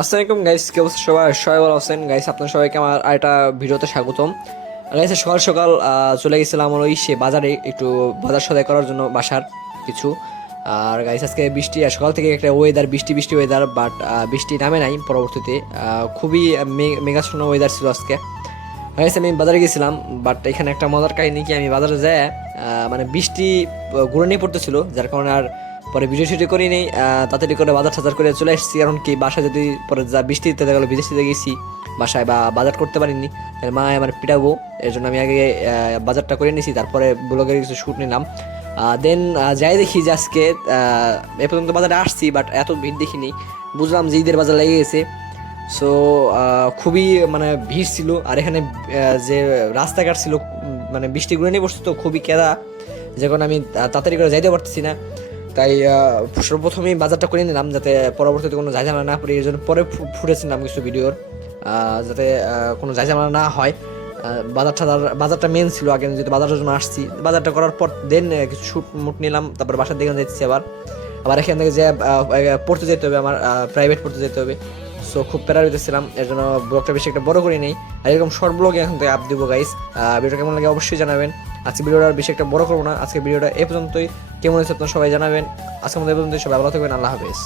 আসসালামাইকুম গাইস কেউ সবাই? সবাই ভালো আছেন? গাইস আপনার সবাইকে আমার আরেকটা ভিডিওতে স্বাগতম। গাইস সকাল সকাল চলে গেছিলাম ওই সে বাজারে, একটু বাজার সদাই করার জন্য বাসার কিছু। আর গাইস আজকে বৃষ্টি, আর সকাল থেকে একটা ওয়েদার বৃষ্টি বৃষ্টি ওয়েদার বাট বৃষ্টি নামে নাই পরবর্তীতে। খুবই মেঘাচ্ছন্ন ওয়েদার ছিল আজকে। গাইস আমি বাজারে গেছিলাম বাট এখানে একটা মজার কাহিনী কি, আমি বাজারে যাই মানে বৃষ্টি নিয়ে পড়তেছিল, যার কারণে আর পরে ভিডিও শুটি করি নেই তাড়াতাড়ি করে বাজার টাজার করে চলে এসেছি কারণ কি বাসায় যদি পরে যা বৃষ্টিতে দেখা গেলো বিদেশিতে গেছি, বাসায় বা বাজার করতে পারিনি, তাহলে মা আমার পিটাবো, এর জন্য আমি আগে বাজারটা করে নিয়েছি, তারপরে ব্লগের কিছু শ্যুট নিলাম। দেন যাই দেখি যে আজকে এ পর্যন্ত বাজারে আসছি বাট এত ভিড় দেখিনি, বুঝলাম যে ঈদের বাজার লেগে গেছে। সো খুবই মানে ভিড় ছিল। আর এখানে যে রাস্তাঘাট ছিল মানে বৃষ্টি ঘুরে নিয়ে বসছে তো খুবই কেদা। যে কারণে আমি তাড়াতাড়ি করে যাইতে পারতেছি না। তাই সর্বপ্রথমেই বাজারটা করে নিলাম যাতে পরবর্তীতে কোনো ঝামেলা না পড়ে এই জন্য পরে ফুটেছিলাম কিছু ভিডিওর। যাতে কোনো ঝামেলা না হয়। আহ, বাজার টাজার বাজারটা মেন ছিল আগে যেহেতু বাজারের জন্য আসছি। বাজারটা করার পর দেন কিছু শুট মুট নিলাম তারপর বাসার দিকে যাচ্ছি আবার। আবার এখান থেকে যে পড়তে যেতে হবে আমার প্রাইভেট পড়তে যেতে হবে। সো খুব প্যারা হইতেছিলাম এর জন্য ব্লগটা বেশি একটা বড় করি নেই। আর এরকম শর্ট ব্লগে এখন থেকে আপ দিব গাইস ভিডিওটা কেমন লাগে অবশ্যই জানাবেন। আজকে ভিডিওটা বেশি একটা বড় করব না। আজকে ভিডিওটা এ পর্যন্তই। কেমন হয়েছে আপনারা সবাই জানাবেন। আজকে আমাদের এ পর্যন্তই, সবাই ভালো থাকবেন, আল্লাহ হাফেজ।